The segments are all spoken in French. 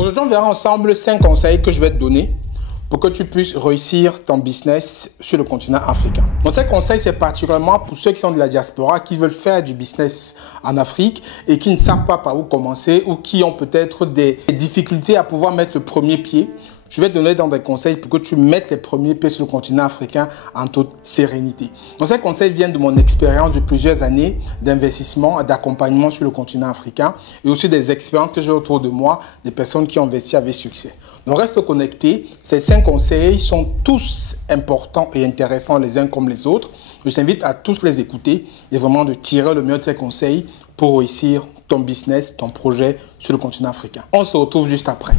Aujourd'hui, on verra ensemble 5 conseils que je vais te donner pour que tu puisses réussir ton business sur le continent africain. Donc ces conseils, c'est particulièrement pour ceux qui sont de la diaspora, qui veulent faire du business en Afrique et qui ne savent pas par où commencer ou qui ont peut-être des difficultés à pouvoir mettre le premier pied. Je vais te donner des conseils pour que tu mettes les premiers pieds sur le continent africain en toute sérénité. Donc ces conseils viennent de mon expérience de plusieurs années d'investissement et d'accompagnement sur le continent africain et aussi des expériences que j'ai autour de moi, des personnes qui ont investi avec succès. Donc reste connecté. Ces 5 conseils sont tous importants et intéressants les uns comme les autres. Je t'invite à tous les écouter et vraiment de tirer le mieux de ces conseils pour réussir ton business, ton projet sur le continent africain. On se retrouve juste après.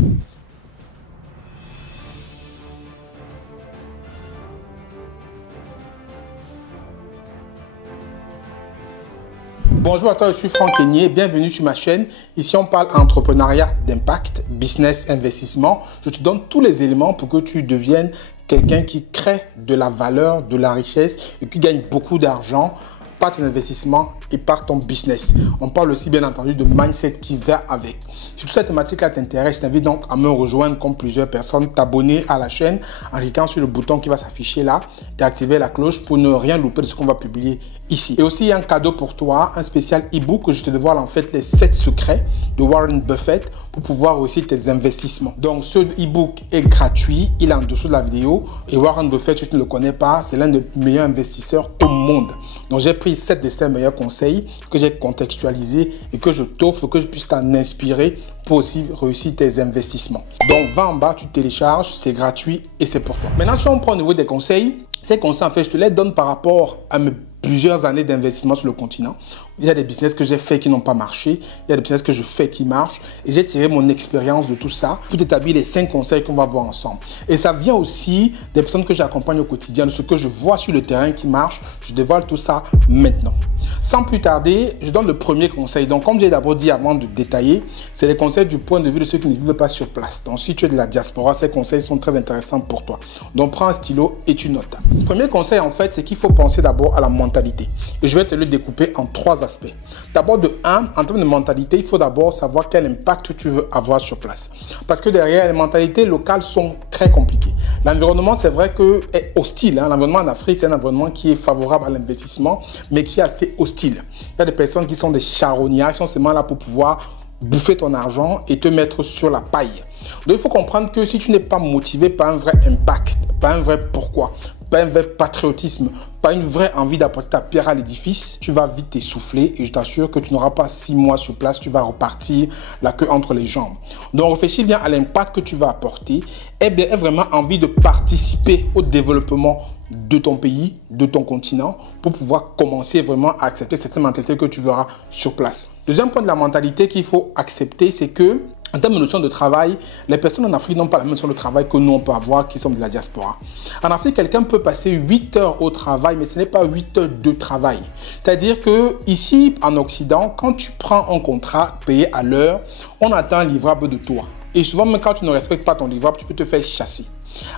Bonjour à toi, je suis Franck Kenyé, bienvenue sur ma chaîne. Ici, on parle entrepreneuriat d'impact, business, investissement. Je te donne tous les éléments pour que tu deviennes quelqu'un qui crée de la valeur, de la richesse et qui gagne beaucoup d'argent par tes investissements et par ton business. On parle aussi bien entendu de mindset qui va avec. Si toute cette thématique-là t'intéresse, je t'invite donc à me rejoindre comme plusieurs personnes, t'abonner à la chaîne en cliquant sur le bouton qui va s'afficher là et activer la cloche pour ne rien louper de ce qu'on va publier ici. Et aussi, il y a un cadeau pour toi, un spécial e-book que je te dévoile en fait les 7 secrets de Warren Buffett pour pouvoir réussir tes investissements. Donc, ce e-book est gratuit, il est en dessous de la vidéo et Warren Buffett, si tu ne le connais pas, c'est l'un des meilleurs investisseurs au monde. Donc, j'ai pris 7 de ses meilleurs conseils que j'ai contextualisés et que je t'offre, que je puisse t'en inspirer pour aussi réussir tes investissements. Donc, va en bas, tu télécharges, c'est gratuit et c'est pour toi. Maintenant, si on prend au niveau des conseils, ces conseils, en fait, je te les donne par rapport à mes plusieurs années d'investissement sur le continent. Il y a des business que j'ai fait qui n'ont pas marché. Il y a des business que je fais qui marchent. Et j'ai tiré mon expérience de tout ça pour établir les 5 conseils qu'on va voir ensemble. Et ça vient aussi des personnes que j'accompagne au quotidien, de ce que je vois sur le terrain qui marche. Je dévoile tout ça maintenant. Sans plus tarder, je donne le premier conseil. Donc, comme j'ai d'abord dit avant de détailler, c'est les conseils du point de vue de ceux qui ne vivent pas sur place. Donc, si tu es de la diaspora, ces conseils sont très intéressants pour toi. Donc, prends un stylo et tu notes. Le premier conseil, en fait, c'est qu'il faut penser d'abord à la mentalité. Et je vais te le découper en 3 aspects. D'abord, de 1, en termes de mentalité, il faut d'abord savoir quel impact tu veux avoir sur place. Parce que derrière, les mentalités locales sont très compliquées. L'environnement, c'est vrai que est hostile. L'environnement en Afrique, c'est un environnement qui est favorable à l'investissement, mais qui est assez hostile. Il y a des personnes qui sont des charognards, qui sont seulement là pour pouvoir bouffer ton argent et te mettre sur la paille. Donc, il faut comprendre que si tu n'es pas motivé par un vrai impact, pas un vrai pourquoi, pas un vrai patriotisme, pas une vraie envie d'apporter ta pierre à l'édifice, tu vas vite t'essouffler et je t'assure que tu n'auras pas 6 mois sur place, tu vas repartir la queue entre les jambes. Donc réfléchis bien à l'impact que tu vas apporter et bien aie vraiment envie de participer au développement de ton pays, de ton continent, pour pouvoir commencer vraiment à accepter cette mentalité que tu verras sur place. Deuxième point de la mentalité qu'il faut accepter, c'est que en termes de notion de travail, les personnes en Afrique n'ont pas la même notion de travail que nous on peut avoir qui sommes de la diaspora. En Afrique, quelqu'un peut passer 8 heures au travail, mais ce n'est pas 8 heures de travail. C'est-à-dire que ici, en Occident, quand tu prends un contrat payé à l'heure, on attend un livrable de toi. Et souvent, même quand tu ne respectes pas ton livrable, tu peux te faire chasser.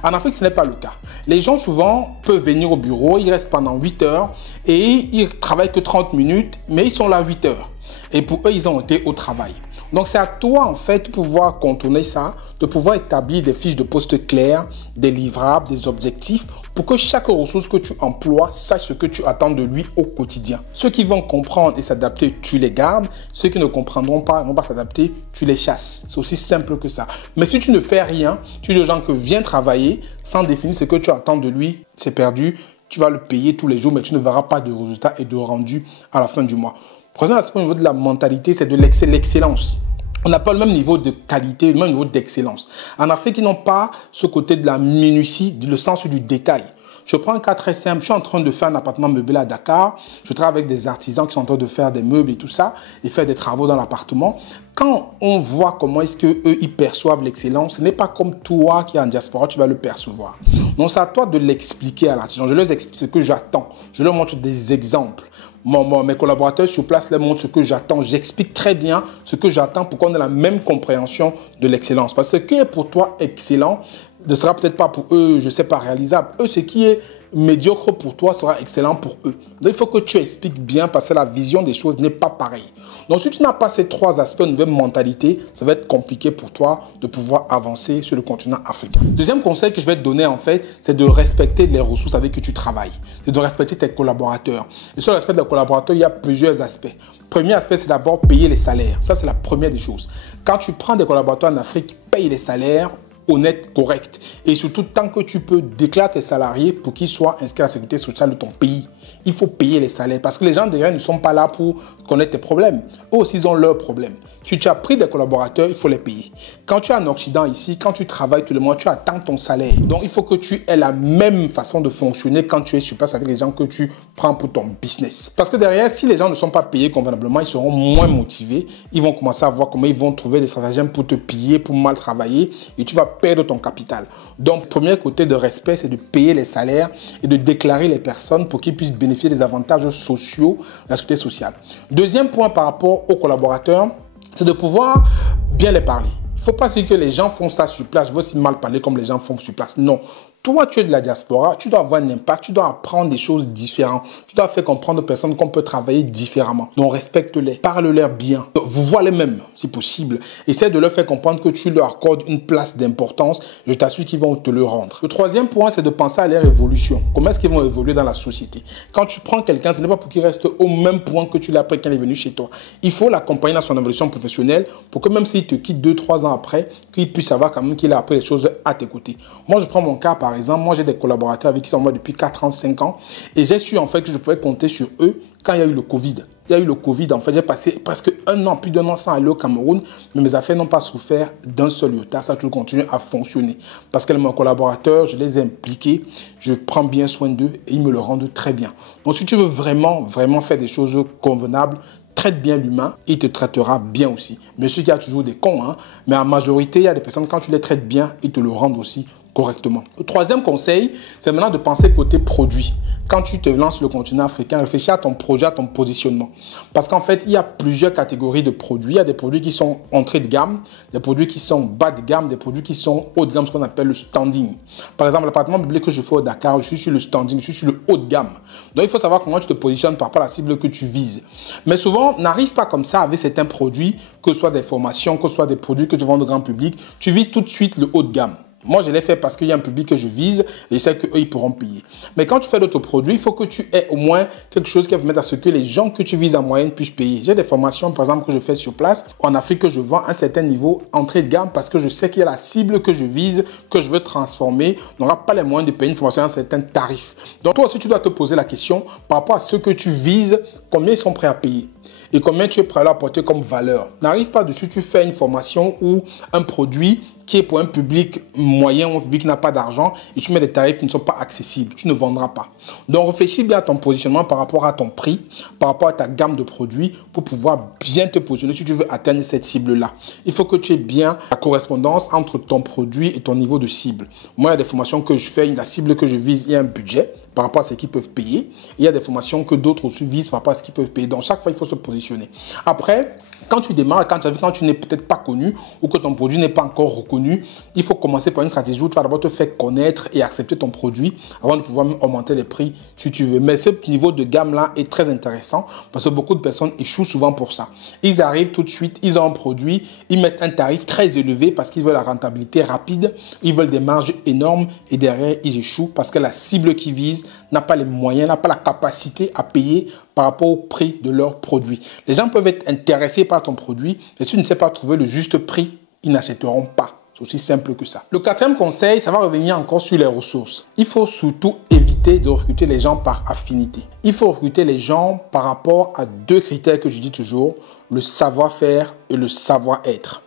En Afrique, ce n'est pas le cas. Les gens souvent peuvent venir au bureau, ils restent pendant 8 heures et ils ne travaillent que 30 minutes, mais ils sont là 8 heures. Et pour eux, ils ont été au travail. Donc, c'est à toi, en fait, de pouvoir contourner ça, de pouvoir établir des fiches de poste claires, des livrables, des objectifs, pour que chaque ressource que tu emploies sache ce que tu attends de lui au quotidien. Ceux qui vont comprendre et s'adapter, tu les gardes. Ceux qui ne comprendront pas, ne vont pas s'adapter, tu les chasses. C'est aussi simple que ça. Mais si tu ne fais rien, tu dis aux gens que viens travailler sans définir ce que tu attends de lui, c'est perdu. Tu vas le payer tous les jours, mais tu ne verras pas de résultats et de rendu à la fin du mois. Troisième aspect au niveau de la mentalité, c'est de l'excellence. On n'a pas le même niveau de qualité, le même niveau d'excellence. En Afrique, ils n'ont pas ce côté de la minutie, le sens du détail. Je prends un cas très simple. Je suis en train de faire un appartement meublé à Dakar. Je travaille avec des artisans qui sont en train de faire des meubles et tout ça, et faire des travaux dans l'appartement. Quand on voit comment est-ce qu'eux, ils perçoivent l'excellence, ce n'est pas comme toi qui es en diaspora, tu vas le percevoir. Donc, c'est à toi de l'expliquer à l'artisan. Je leur explique ce que j'attends. Je leur montre des exemples. Mes collaborateurs sur place leur montrent ce que j'attends. J'explique très bien ce que j'attends pour qu'on ait la même compréhension de l'excellence. Parce que ce qui est pour toi excellent ne sera peut-être pas pour eux, je ne sais pas, réalisable. Eux, ce qui est médiocre pour toi sera excellent pour eux. Donc, il faut que tu expliques bien parce que la vision des choses n'est pas pareille. Donc, si tu n'as pas ces trois aspects, une nouvelle mentalité, ça va être compliqué pour toi de pouvoir avancer sur le continent africain. Deuxième conseil que je vais te donner, en fait, c'est de respecter les ressources avec qui tu travailles. C'est de respecter tes collaborateurs. Et sur l'aspect des collaborateurs, il y a plusieurs aspects. Premier aspect, c'est d'abord payer les salaires. Ça, c'est la première des choses. Quand tu prends des collaborateurs en Afrique, paye les salaires honnêtes, corrects. Et surtout, tant que tu peux, déclarer tes salariés pour qu'ils soient inscrits à la sécurité sociale de ton pays. Il faut payer les salaires parce que les gens derrière ne sont pas là pour connaître tes problèmes. Eux aussi, ils ont leurs problèmes. Si tu as pris des collaborateurs, il faut les payer. Quand tu es en Occident ici, quand tu travailles tout le mois, tu attends ton salaire. Donc, il faut que tu aies la même façon de fonctionner quand tu es sur place avec les gens que tu prends pour ton business. Parce que derrière, si les gens ne sont pas payés convenablement, ils seront moins motivés. Ils vont commencer à voir comment ils vont trouver des stratagèmes pour te piller, pour mal travailler et tu vas perdre ton capital. Donc, premier côté de respect, c'est de payer les salaires et de déclarer les personnes pour qu'ils puissent bénéficier des avantages sociaux de la sécurité sociale. Deuxième point par rapport aux collaborateurs, c'est de pouvoir bien les parler. Il ne faut pas se dire que les gens font ça sur place. Je veux aussi mal parler comme les gens font sur place. Non. Toi, tu es de la diaspora, tu dois avoir un impact, tu dois apprendre des choses différentes. Tu dois faire comprendre aux personnes qu'on peut travailler différemment. Donc, respecte-les, parle-leur bien. Vous voyez même, si possible. Essaie de leur faire comprendre que tu leur accordes une place d'importance. Je t'assure qu'ils vont te le rendre. Le troisième point, c'est de penser à leur évolution. Comment est-ce qu'ils vont évoluer dans la société? Quand tu prends quelqu'un, ce n'est pas pour qu'il reste au même point que tu l'as après quand il est venu chez toi. Il faut l'accompagner dans son évolution professionnelle pour que même s'il te quitte 2-3 ans après, qu'il puisse savoir quand même qu'il a appris les choses à tes côtés. Moi, je prends mon cas par exemple, moi j'ai des collaborateurs avec qui sont moi depuis 4 ans, 5 ans et j'ai su en fait que je pouvais compter sur eux quand il y a eu le Covid. Il y a eu le Covid, en fait, j'ai passé presque un an, plus d'un an sans aller au Cameroun, mais mes affaires n'ont pas souffert d'un seul iota. Ça a toujours continué à fonctionner. Parce que mes collaborateurs, je les ai impliqués, je prends bien soin d'eux et ils me le rendent très bien. Donc si tu veux vraiment faire des choses convenables, traite bien l'humain, il te traitera bien aussi. Bien sûr qu'il y a toujours des cons, hein, mais en majorité, il y a des personnes, quand tu les traites bien, ils te le rendent aussi correctement. Le troisième conseil, c'est maintenant de penser côté produit. Quand tu te lances sur le continent africain, réfléchis à ton projet, à ton positionnement. Parce qu'en fait, il y a plusieurs catégories de produits. Il y a des produits qui sont entrée de gamme, des produits qui sont bas de gamme, des produits qui sont haut de gamme, ce qu'on appelle le standing. Par exemple, l'appartement meublé que je fais au Dakar, je suis sur le standing, je suis sur le haut de gamme. Donc, il faut savoir comment tu te positionnes par rapport à la cible que tu vises. Mais souvent, n'arrive pas comme ça avec certains produits, que ce soit des formations, que ce soit des produits que tu vends au grand public. Tu vises tout de suite le haut de gamme. Moi, je l'ai fait parce qu'il y a un public que je vise et je sais qu'eux, ils pourront payer. Mais quand tu fais d'autres produits, il faut que tu aies au moins quelque chose qui va permettre à ce que les gens que tu vises en moyenne puissent payer. J'ai des formations, par exemple, que je fais sur place en Afrique que je vends à un certain niveau entrée de gamme parce que je sais qu'il y a la cible que je vise, que je veux transformer. On n'aura pas les moyens de payer une formation à un certain tarif. Donc, toi aussi, tu dois te poser la question par rapport à ce que tu vises, combien ils sont prêts à payer et combien tu es prêt à leur apporter comme valeur. N'arrive pas dessus, tu fais une formation ou un produit qui est pour un public moyen ou un public qui n'a pas d'argent et tu mets des tarifs qui ne sont pas accessibles. Tu ne vendras pas. Donc, réfléchis bien à ton positionnement par rapport à ton prix, par rapport à ta gamme de produits pour pouvoir bien te positionner si tu veux atteindre cette cible-là. Il faut que tu aies bien la correspondance entre ton produit et ton niveau de cible. Moi, il y a des formations que je fais, la cible que je vise, il y a un budget par rapport à ce qu'ils peuvent payer. Il y a des formations que d'autres aussi visent par rapport à ce qu'ils peuvent payer. Donc, chaque fois, il faut se positionner. Après, quand tu démarres, quand tu n'es peut-être pas connu ou que ton produit n'est pas encore reconnu, il faut commencer par une stratégie où tu vas d'abord te faire connaître et accepter ton produit avant de pouvoir augmenter les prix si tu veux. Mais ce niveau de gamme-là est très intéressant parce que beaucoup de personnes échouent souvent pour ça. Ils arrivent tout de suite, ils ont un produit, ils mettent un tarif très élevé parce qu'ils veulent la rentabilité rapide, ils veulent des marges énormes et derrière, ils échouent parce que la cible qu'ils visent n'a pas les moyens, n'a pas la capacité à payer par rapport au prix de leur produit. Les gens peuvent être intéressés par ton produit, mais si tu ne sais pas trouver le juste prix, ils n'achèteront pas. C'est aussi simple que ça. Le quatrième conseil, ça va revenir encore sur les ressources. Il faut surtout éviter de recruter les gens par affinité. Il faut recruter les gens par rapport à deux critères que je dis toujours, le savoir-faire et le savoir-être.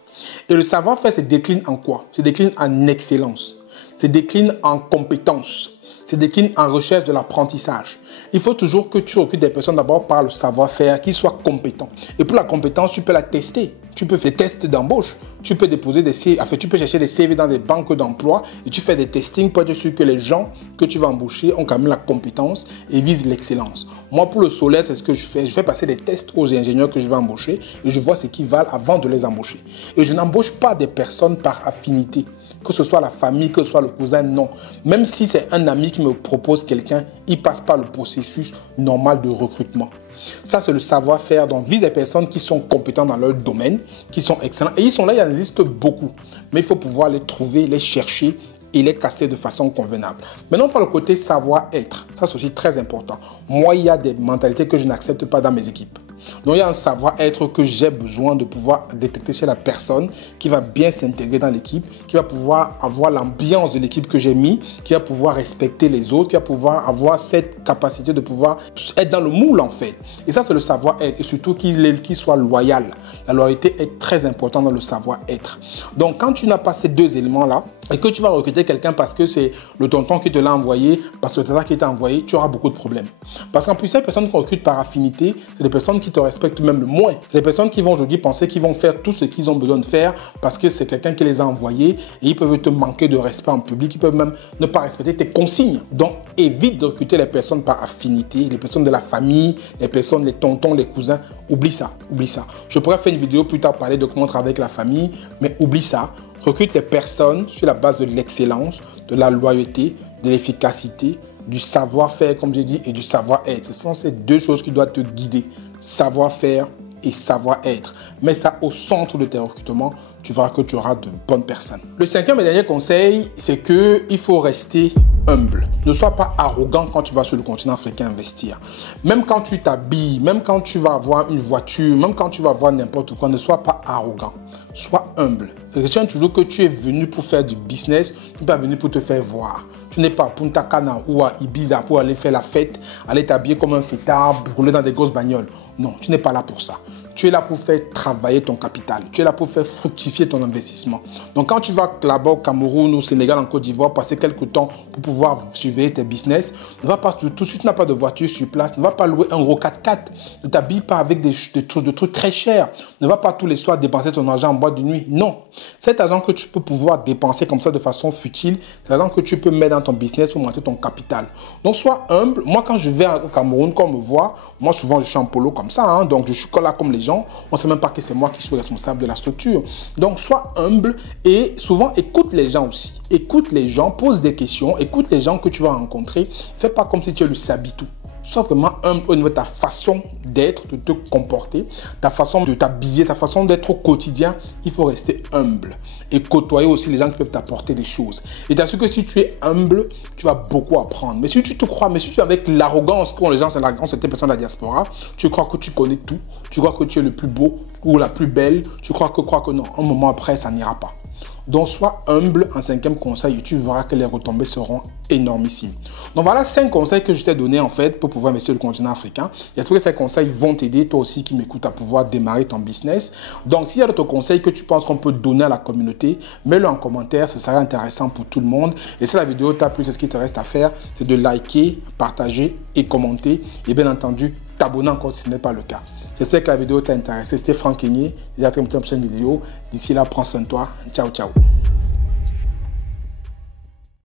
Et le savoir-faire se décline en quoi? Se décline en excellence, se décline en compétence, se décline en recherche de l'apprentissage. Il faut toujours que tu recrutes des personnes d'abord par le savoir-faire, qu'ils soient compétents. Et pour la compétence, tu peux la tester. Tu peux faire des tests d'embauche. Tu peux déposer des CV, tu peux chercher des CV dans des banques d'emploi et tu fais des testings pour être sûr que les gens que tu vas embaucher ont quand même la compétence et visent l'excellence. Moi, pour le solaire, c'est ce que je fais. Je fais passer des tests aux ingénieurs que je vais embaucher et je vois ce qu'ils valent avant de les embaucher. Et je n'embauche pas des personnes par affinité. que ce soit la famille, que ce soit le cousin, non. Même si c'est un ami qui me propose quelqu'un, il passe par le processus normal de recrutement. Ça, c'est le savoir-faire. Donc, vise des personnes qui sont compétentes dans leur domaine, qui sont excellents. Et ils sont là, il en existe beaucoup. Mais il faut pouvoir les trouver, les chercher et les caster de façon convenable. Maintenant, par le côté savoir-être, ça c'est aussi très important. Moi, il y a des mentalités que je n'accepte pas dans mes équipes. Donc, il y a un savoir-être que j'ai besoin de pouvoir détecter chez la personne qui va bien s'intégrer dans l'équipe, qui va pouvoir avoir l'ambiance de l'équipe que j'ai mis, qui va pouvoir respecter les autres, qui va pouvoir avoir cette capacité de pouvoir être dans le moule en fait. Et ça, c'est le savoir-être et surtout qu'il soit loyal. La loyauté est très importante dans le savoir-être. Donc, quand tu n'as pas ces deux éléments-là et que tu vas recruter quelqu'un parce que c'est le tonton qui te l'a envoyé, parce que c'est ça qui t'a envoyé, tu auras beaucoup de problèmes. Parce qu'en plus, ces personnes qu'on recrute par affinité, c'est des personnes qui te respectent même le moins. C'est des personnes qui vont aujourd'hui penser qu'ils vont faire tout ce qu'ils ont besoin de faire parce que c'est quelqu'un qui les a envoyés et ils peuvent te manquer de respect en public, ils peuvent même ne pas respecter tes consignes. Donc, évite de recruter les personnes par affinité, les personnes de la famille, les personnes, les tontons, les cousins. Oublie ça, oublie ça. Je pourrais faire une vidéo plus tard parler de comment travailler avec la famille, mais oublie ça. Recrute les personnes sur la base de l'excellence, de la loyauté, de l'efficacité, du savoir-faire, comme j'ai dit, et du savoir-être. Ce sont ces deux choses qui doivent te guider. Savoir-faire et savoir-être. Mets ça au centre de tes recrutements. Tu verras que tu auras de bonnes personnes. Le cinquième et dernier conseil, c'est qu'il faut rester humble. Ne sois pas arrogant quand tu vas sur le continent africain investir. Même quand tu t'habilles, même quand tu vas avoir une voiture, même quand tu vas avoir n'importe quoi, ne sois pas arrogant. Sois humble. Retiens toujours que tu es venu pour faire du business, tu n'es pas venu pour te faire voir. Tu n'es pas à Punta Cana ou à Ibiza pour aller faire la fête, aller t'habiller comme un fêtard, rouler dans des grosses bagnoles. Non, tu n'es pas là pour ça. Tu es là pour faire travailler ton capital. Tu es là pour faire fructifier ton investissement. Donc, quand tu vas là-bas au Cameroun, au Sénégal, en Côte d'Ivoire, passer quelques temps pour pouvoir surveiller tes business, ne va pas tout de suite, tu n'as pas de voiture sur place, ne va pas louer un gros 4x4. Ne t'habille pas avec des trucs très chers. Ne va pas tous les soirs dépenser ton argent en boîte de nuit. Non. Cet argent que tu peux pouvoir dépenser comme ça de façon futile, c'est l'argent que tu peux mettre dans ton business pour monter ton capital. Donc, sois humble. Moi, quand je vais au Cameroun, quand on me voit, moi, souvent, je suis en polo comme ça. Hein, donc, je suis là comme les gens. On ne sait même pas que c'est moi qui suis responsable de la structure. Donc, sois humble et souvent, écoute les gens aussi. Écoute les gens, pose des questions, écoute les gens que tu vas rencontrer. Fais pas comme si tu es le sabitou. Sois vraiment humble au niveau de ta façon d'être, de te comporter, ta façon de t'habiller, ta façon d'être au quotidien. Il faut rester humble et côtoyer aussi les gens qui peuvent t'apporter des choses. Et t'assure que si tu es humble, tu vas beaucoup apprendre. Mais si tu te crois, mais si tu es avec l'arrogance qu'ont les gens, c'est l'arrogance de tes personnes de la diaspora, tu crois que tu connais tout, tu crois que tu es le plus beau ou la plus belle, tu crois que non. Un moment après, ça n'ira pas. Donc, sois humble en cinquième conseil et tu verras que les retombées seront énormissimes. Donc, voilà 5 conseils que je t'ai donnés en fait pour pouvoir investir sur le continent africain. J'espère que ces conseils vont t'aider, toi aussi qui m'écoutes, à pouvoir démarrer ton business. Donc, s'il y a d'autres conseils que tu penses qu'on peut donner à la communauté, mets-le en commentaire, ce sera intéressant pour tout le monde. Et si la vidéo t'a plu, ce qui te reste à faire, c'est de liker, partager et commenter. Et bien entendu, t'abonner encore si ce n'est pas le cas. J'espère que la vidéo t'a intéressé. C'était Franck Kenyé. Et à la prochaine vidéo. D'ici là, prends soin de toi. Ciao, ciao.